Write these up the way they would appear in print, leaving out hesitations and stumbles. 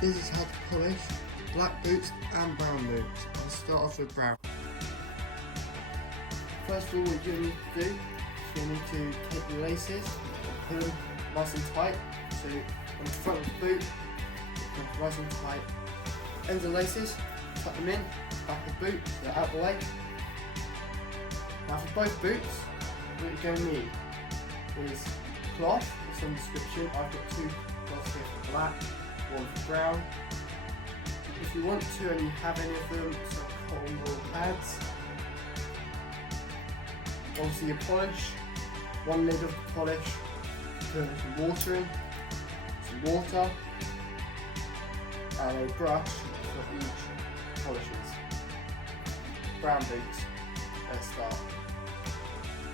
This is how to polish black boots and brown boots. I'll start off with brown. First of all, what you need to do is you need to take the laces and pull them nice and tight. So on the front of the boot, pull them nice and tight. Ends of the laces, tuck them in, back of the boot, so they're out of the way. Now for both boots, what you're going to need is cloth of some description. I've got two cloths here for black, one for brown. If you want to and you have any of them, some cotton wool pads. Obviously your polish, one lid of the polish, put some water in, some water, and a brush for each polishes. Brown boots, let's start.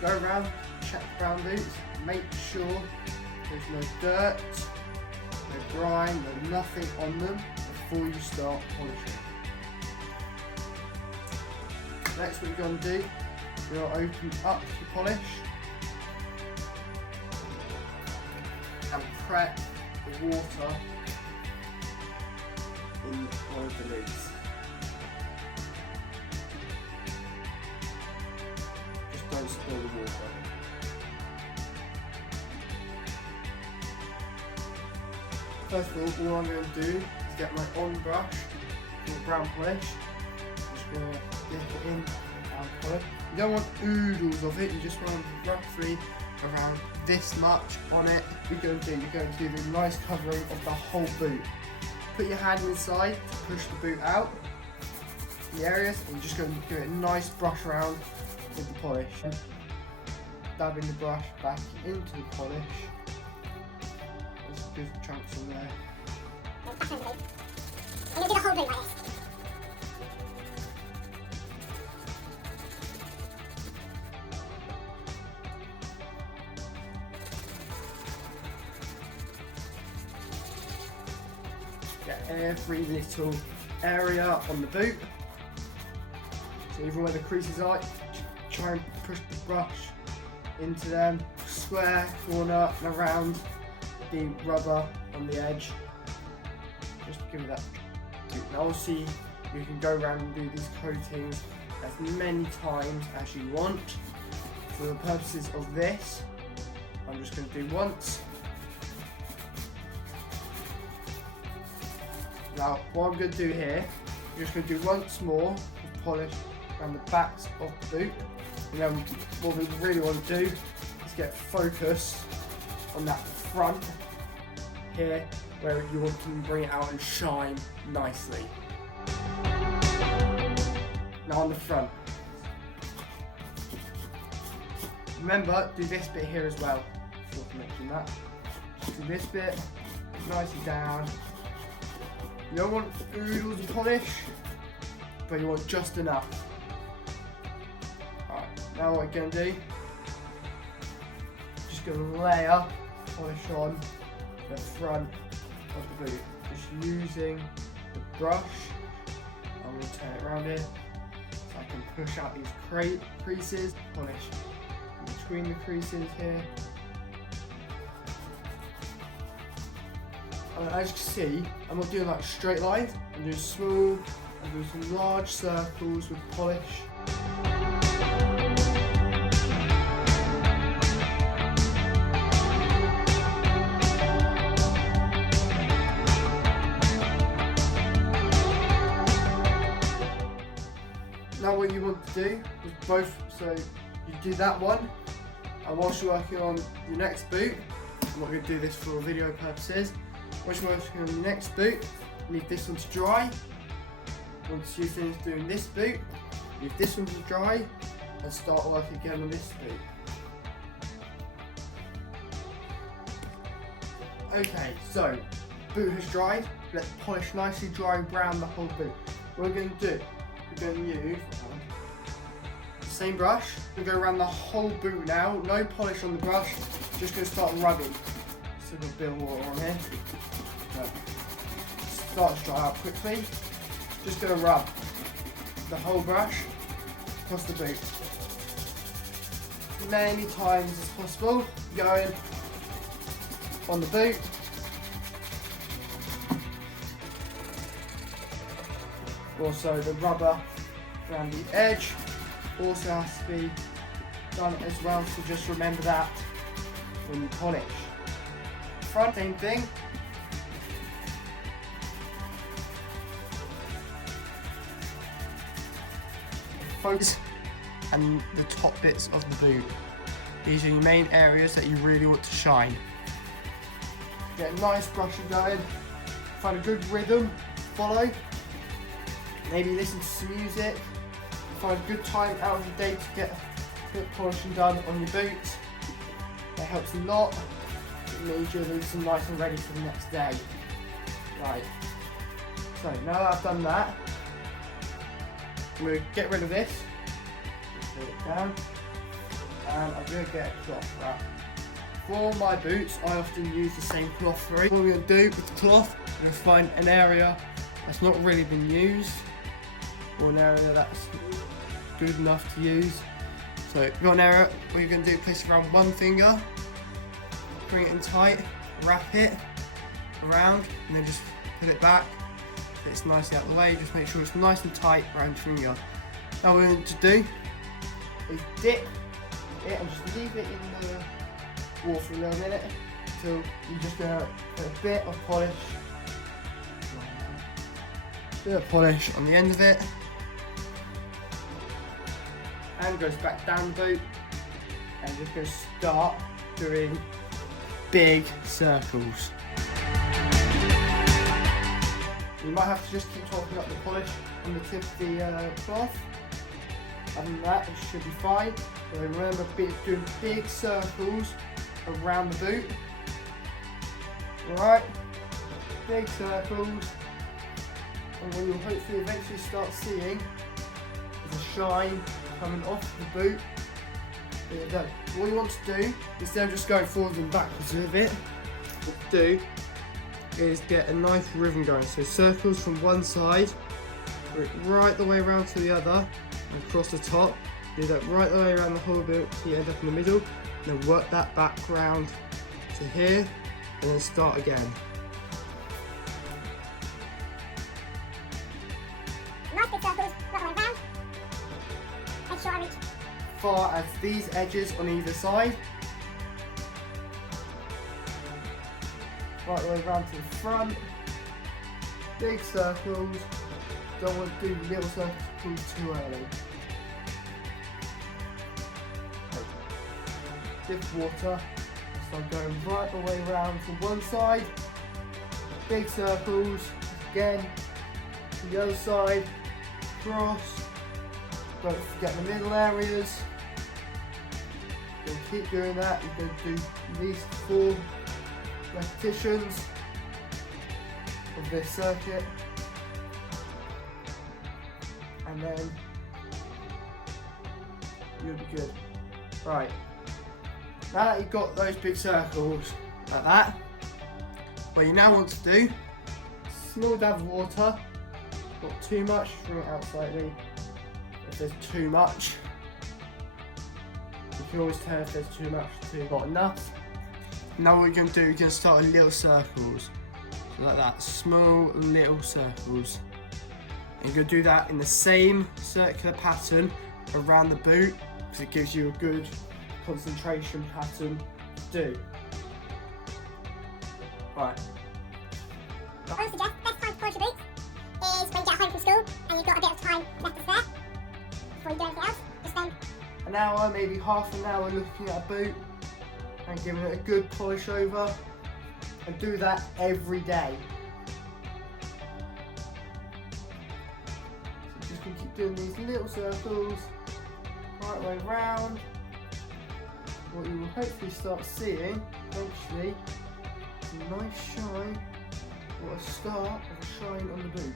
Go around, check the brown boots, make sure there's no dirt, no grime, no nothing on them before you start polishing. Next what you're going to do, you're going to open up your polish and prep the water in one of the lids. Just don't spill the water. First of all I'm going to do is get my on brush with brown polish. I'm just going to dip it in and polish. You don't want oodles of it, you just want roughly around this much on it. You're going to do the nice covering of the whole boot. Put your hand inside to push the boot out in the areas, and you're just going to give it a nice brush around with the polish. Dabbing the brush back into the polish. There's good chunks in there. I'm going to do the whole boot like this. Get every little area on the boot. So even where the creases are, try and push the brush into them. Square, corner and around the rubber on the edge. Just give it that. Now obviously you can go around and do these coatings as many times as you want. For the purposes of this, I'm just going to do once. Now what I'm going to do here, I'm just going to do once more with polish around the backs of the boot. And then what we really want to do is get focus on that front here, where you want to bring it out and shine nicely. Now on the front. Remember, do this bit here as well. I forgot to mention that. Do this bit, nicely down. You don't want oodles of polish, but you want just enough. Alright, now what we're going to do, just going to layer polish on the front of the boot. Just using the brush, I'm going to turn it around here, so I can push out these creases, polish in between the creases here. And as you can see, I'm not doing like straight lines, I'm doing small, I'm doing some large circles with polish. Now what you want to do is both, so you do that one, and whilst you're working on your next boot, I'm not going to do this for video purposes, once you're working on the next boot, leave this one to dry. Once you finish doing this boot, leave this one to dry and start working again on this boot. Okay, so boot has dried. Let's polish nicely dry brown the whole boot. What we're going to do, we're going to use the same brush. We're going to go around the whole boot now. No polish on the brush, just going to start rubbing. So a bit of water on here. Start to dry out quickly. Just going to rub the whole brush across the boot. Many times as possible. Going on the boot. Also the rubber around the edge also has to be done as well, so just remember that when you polish. Front, same thing. Focus and the top bits of the boot. These are your main areas that you really want to shine. Get a nice brushing going, find a good rhythm, follow, maybe listen to some music, find a good time out of the day to get polishing done on your boots. That helps a lot. It means you're looking nice and ready for the next day. Right, so now that I've done that, I'm going to get rid of this, put it down, and I'm going to get a cloth wrap. For my boots, I often use the same cloth through. What I'm going to do with the cloth, I'm going to find an area that's not really been used, or an area that's good enough to use. So if you've got an area, what you're going to do, place it around one finger, bring it in tight, wrap it around, and then just put it back. So it's nicely out of the way, just make sure it's nice and tight around your finger. Now what we're going to do is dip it and just leave it in the water for a little minute until you're just going to put a bit of polish on the end of it, and goes back down the boot, and just going to start doing big circles. You might have to just keep topping up the polish on the tip of the cloth. Other than that, it should be fine. So remember doing big circles around the boot. Alright, big circles. And what you'll hopefully eventually start seeing is a shine coming off the boot. There you go. What you want to do, instead of just going forwards and backwards with it, what to do is get a nice rhythm going. So circles from one side, right the way around to the other, and across the top. Do that right the way around the whole boot till you end up in the middle. And then work that back round to here, and then start again. Nice big circles, right the way round. Make sure I reach. Far as these edges on either side. Right the way round to the front. Big circles. Don't want to do little circles too early. Dip water. So I'm going right the way round to one side. Big circles. Again. To the other side. Cross. Don't forget the middle areas. You'll keep doing that. You're going to do at least 4 repetitions of this circuit, and then you'll be good. Right, now that you've got those big circles like that, what you now want to do, small dab of water, not too much, bring it out slightly. If there's too much, you can always tell if there's too much, not enough. Now what we're going to do, we're going to start with little circles. So like that, small little circles. And you're going to do that in the same circular pattern around the boot, because it gives you a good concentration pattern to do. Right. I would suggest best time to polish your boots is when you get home from school and you've got a bit of time left to spare before you do anything else. Just spend An hour, maybe half an hour looking at a boot and giving it a good polish over, and do that every day. So just going to keep doing these little circles right way round. What you will hopefully start seeing eventually is a nice shine, or a start of a shine on the boot,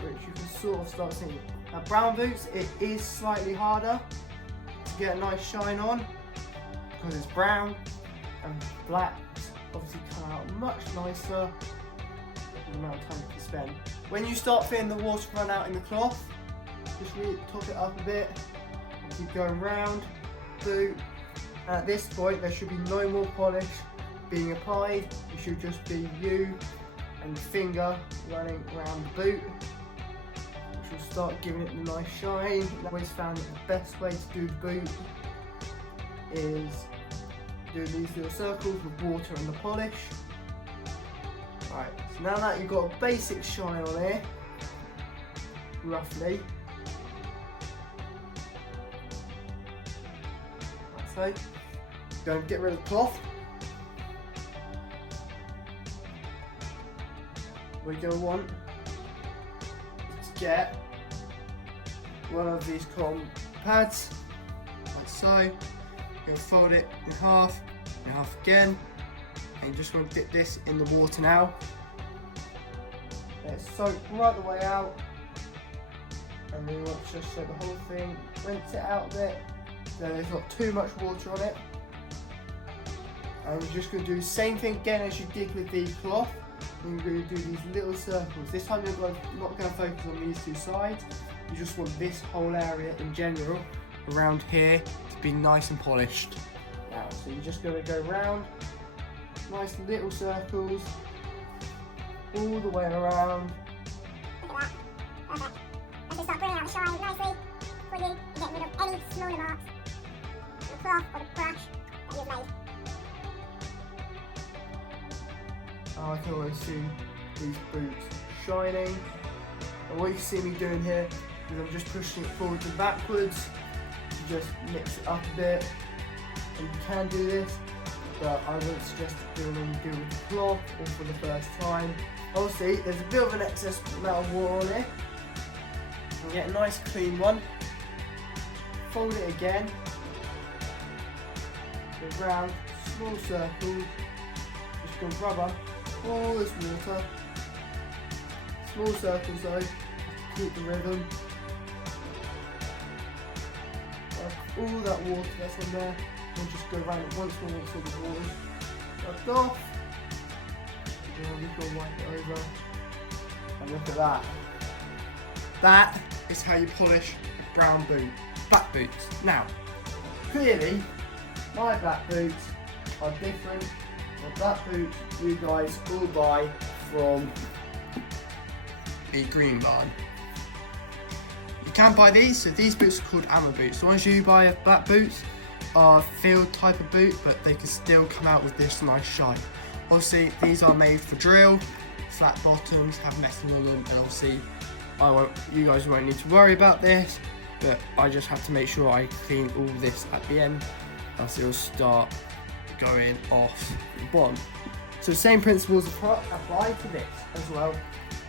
which you can sort of start seeing. Now brown boots, it is slightly harder to get a nice shine on, because it's brown, and black obviously come out much nicer with the amount of time you can spend. When you start feeling the water run out in the cloth, just really top it up a bit and keep going round, boot. And at this point there should be no more polish being applied. It should just be you and your finger running around the boot. will start giving it the nice shine. I've always found that the best way to do the boot is do these little circles with water and the polish. Right, so now that you've got a basic shine on here, roughly, like so, go and get rid of the cloth. What you're going to want is to get one of these cotton pads, like so. You're going to fold it in half again, and you just want to dip this in the water now. Let it soak right the way out, and then you want to just soak the whole thing, rinse it out a bit, so there's not too much water on it. And we're just going to do the same thing again as you did with the cloth. And you're going to do these little circles. This time you're not going to focus on these two sides. You just want this whole area in general around here to be nice and polished. Now, so you're just going to go round, nice little circles, all the way around. Look at that. Perfect. Let's just start bringing out the shine nicely for you and get rid of any smaller marks on the cloth or the brush that you've made. I can always see these boots shining. And what you see me doing here is I'm just pushing it forwards and backwards to just mix it up a bit. And you can do this, but I wouldn't suggest doing it when you do it with the cloth or for the first time. Obviously, there's a bit of an excess amount of water on it. And get a nice clean one. Fold it again. Go round, small circles. Just go rubber all this water. Small circles though, to keep the rhythm. All that water that's on there, and just go around it once more until the water's rubbed off. And we can wipe it over. And look at that. That is how you polish a brown boot. Black boots. Now, clearly, my black boots are different. The black boots you guys all buy from a green barn. You can buy these, so these boots are called Amma boots. The ones you buy of black boots are field type of boot, but they can still come out with this nice shine. Obviously, these are made for drill, flat bottoms, have metal on them, and obviously, you guys won't need to worry about this, but I just have to make sure I clean all this at the end, else it'll start going off the bottom. So the same principles apply to this as well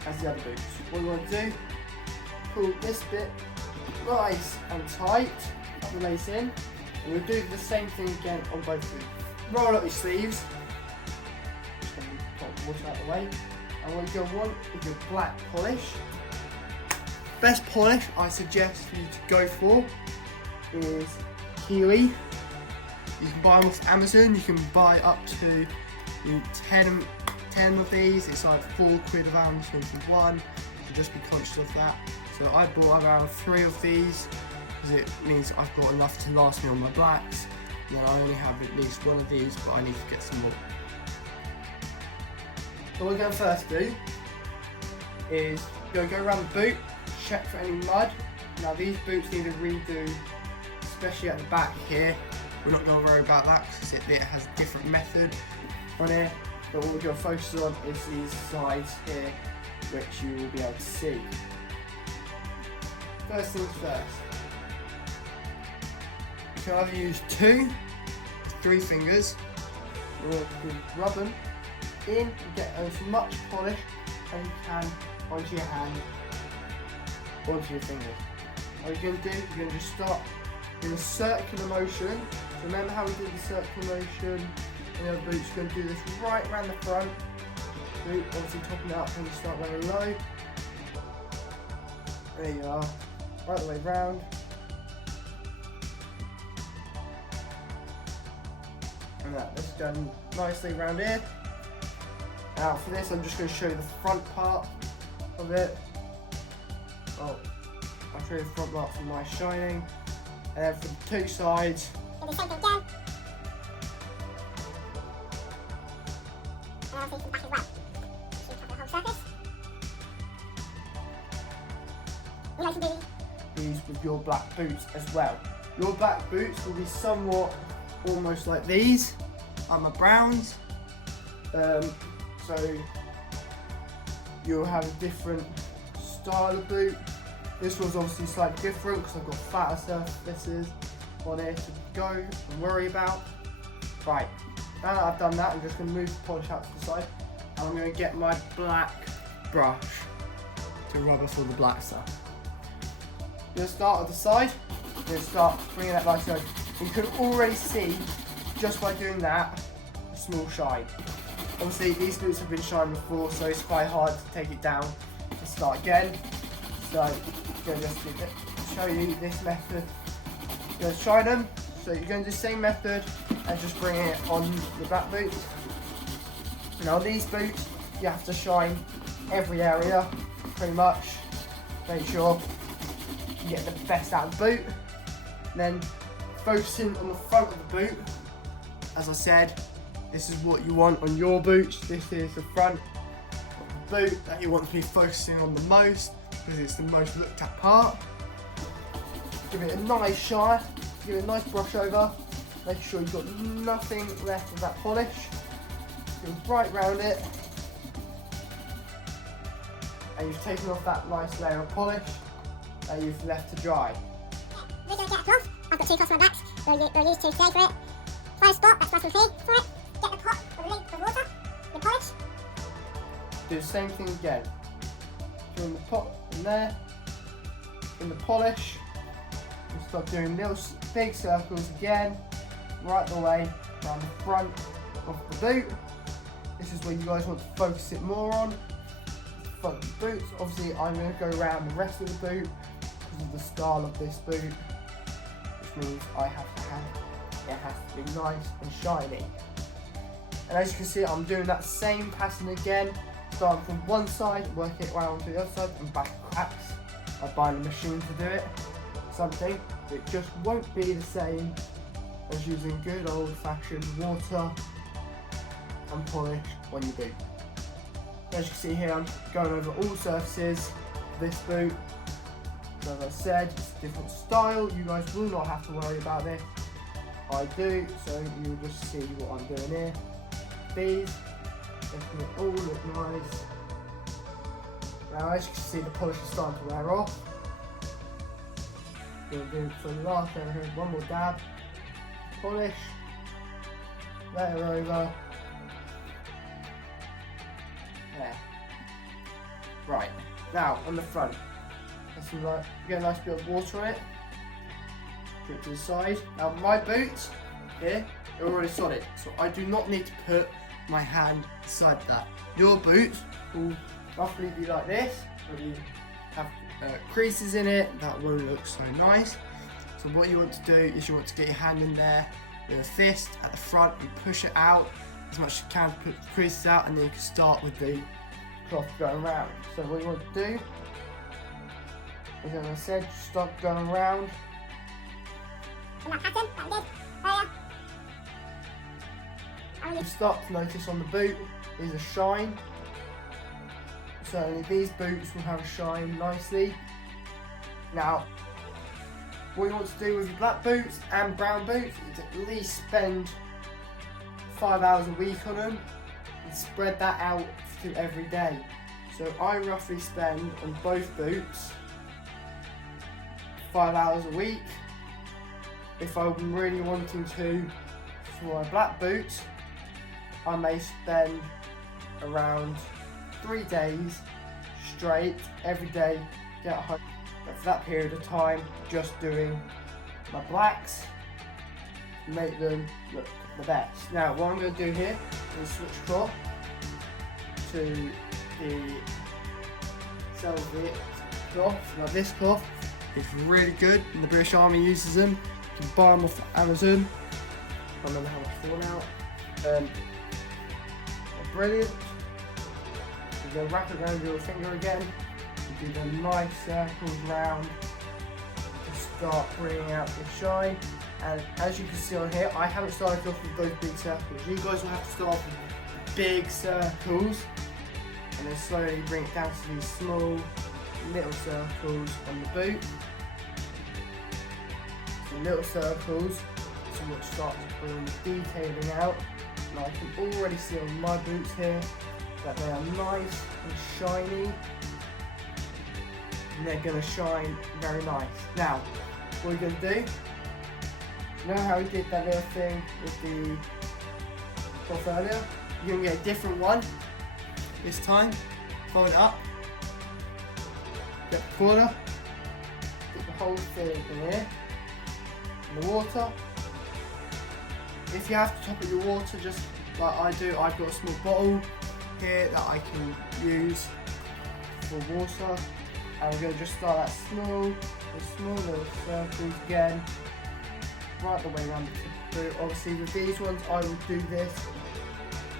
as the other boots. What we want to do, pull this bit nice and tight, up the lace in, and we'll do the same thing again on both boots. Roll up your sleeves, just going to pop the water out of the way, and what you're going to want is your black polish. Best polish I suggest for you to go for is Kiwi. You can buy them off Amazon. You can buy up to 10 of these. It's like £4 of Amazon for one, so just be conscious of that. So I bought around 3 of these because it means I've got enough to last me on my blacks. And then I only have at least one of these, but I need to get some more. What we're going to first do is go around the boot, check for any mud. Now these boots need a redo, especially at the back here. We're not going to worry about that because it has a different method on here. But what we're going to focus on is these sides here, which you will be able to see. First things first. You can either use 2 or 3 fingers. We'll rub them in and get as much polish as you can onto your hand, onto your fingers. What you're going to do, you're going to just start in a circular motion. So remember how we did the circular motion in the other boots? You're going to do this right around the front. Boot, obviously topping it up when you start wearing low. There you are, right the way round. And that's done nicely around here. Now for this, I'm just going to show you the front part of it. Oh, I'll show you the front part for my shining. And then for the 2 sides, Do the same thing again. And obviously from the back as well. So you cover the whole surface. with your black boots as well. Your black boots will be somewhat almost like these. I'm a browns. So you'll have a different style of boot. This one's obviously slightly different because I've got fatter surfaces on it to go and worry about. Right, now that I've done that, I'm just going to move the polish out to the side and I'm going to get my black brush to rub off all the black stuff. I'm going to start at the side. I'm going to start bringing that light over. You can already see, just by doing that, a small shine. Obviously these boots have been shined before, so it's quite hard to take it down and start again. So I'm going to just show you this method. You're going to shine them, so you're going to do the same method and just bring it on the black boots. Now these boots, you have to shine every area, pretty much. Make sure you get the best out of the boot. And then focusing on the front of the boot, as I said, this is what you want on your boots. This is the front of the boot that you want to be focusing on the most because it's the most looked at part. Give it a nice shine, give it a nice brush over, make sure you've got nothing left of that polish. Go right round it, and you've taken off that nice layer of polish that you've left to dry. We're going to get a cloth. I've got 2 cloths on my backs. We'll use 2 today for it. Find a spot, that's nice and clean for it. Get the pot with a lid of water, your polish. Do the same thing again. Fill in the pot in there, in the polish. We'll start doing little big circles again, right the way down the front of the boot. This is where you guys want to focus it more on. The front of the boots. Obviously I'm going to go around the rest of the boot because of the style of this boot, which means it has to be nice and shiny. And as you can see, I'm doing that same pattern again, starting from one side, working it around to the other side and back cracks. I buy a machine to do it, something. It just won't be the same as using good old fashioned water and polish on your boot. As you can see here, I'm going over all surfaces of this boot. So as I said, it's a different style. You guys will not have to worry about this. I do, so you'll just see what I'm doing here. These, making it all look nice. Now as you can see, the polish is starting to wear off. We'll do for the last layer here, one more dab. Polish, layer over. There. Right, now on the front, get a nice bit of water on it. Put it to the side. Now my boots here are already solid, so I do not need to put my hand inside that. Your boots will roughly be like this, where you have creases in it, that won't look so nice. So what you want to do is you want to get your hand in there with a fist at the front and push it out as much as you can to put the creases out, and then you can start with the cloth going around. So what you want to do is, as I said, start going around. In that pattern, that we did. You start to notice on the boot is a shine. So these boots will have a shine nicely. Now, what you want to do with your black boots and brown boots is at least spend 5 hours a week on them and spread that out to every day. So I roughly spend on both boots 5 hours a week. If I'm really wanting to, for my black boots, I may spend around 3 days straight every day, get home. But for that period of time, just doing my blacks, make them look the best. Now what I'm going to do here is switch cloth to the Selviet cloth. Now this cloth is really good and the British Army uses them. You can buy them off Amazon. I don't remember how much for now. They're brilliant. You're going to wrap it around your finger again. You do the nice circles round to start bringing out the shine. And as you can see on here, I haven't started off with those big circles. You guys will have to start off with big circles and then slowly bring it down to these small little circles on the boot. the little circles, so we'll start to bring the detailing out. And I can already see on my boots here that they are nice and shiny. And they're going to shine very nice. Now, what we're going to do, you know how we did that little thing with the cloth earlier? You're going to get a different one this time. Fold it up, get the corner, put the whole thing in here, in the water. If you have to top up your water just like I do, I've got a small bottle here that I can use for water. And we're going to just start that small little circles again, right the way around the tip of the boot. Obviously with these ones I will do this,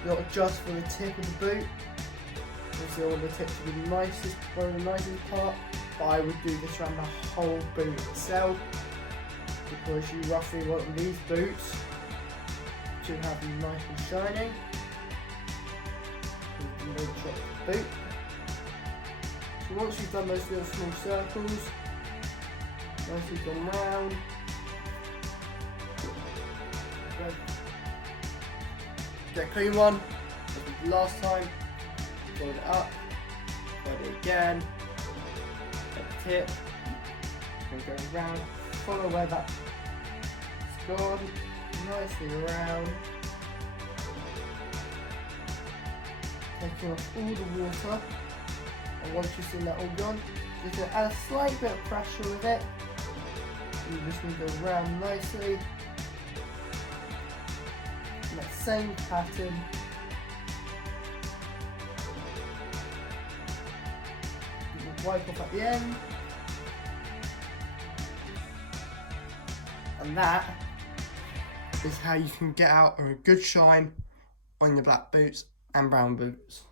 not just for the tip of the boot. Obviously I want the tip to be the nicest, one of the nicest part, but I would do this around the whole boot itself, because you roughly want these boots to have them nice and shiny. You can really chop the boot. So once you've done those little small circles, once you've gone round, get a clean one, as we did last time, fold it up, fold it again, get the tip, and go around, follow where that's gone, nicely around, taking off all the water. And once you've seen that all gone, just going to add a slight bit of pressure with it. You just need to go round nicely. In that same pattern. You can wipe off at the end. And that is how you can get out a good shine on your black boots and brown boots.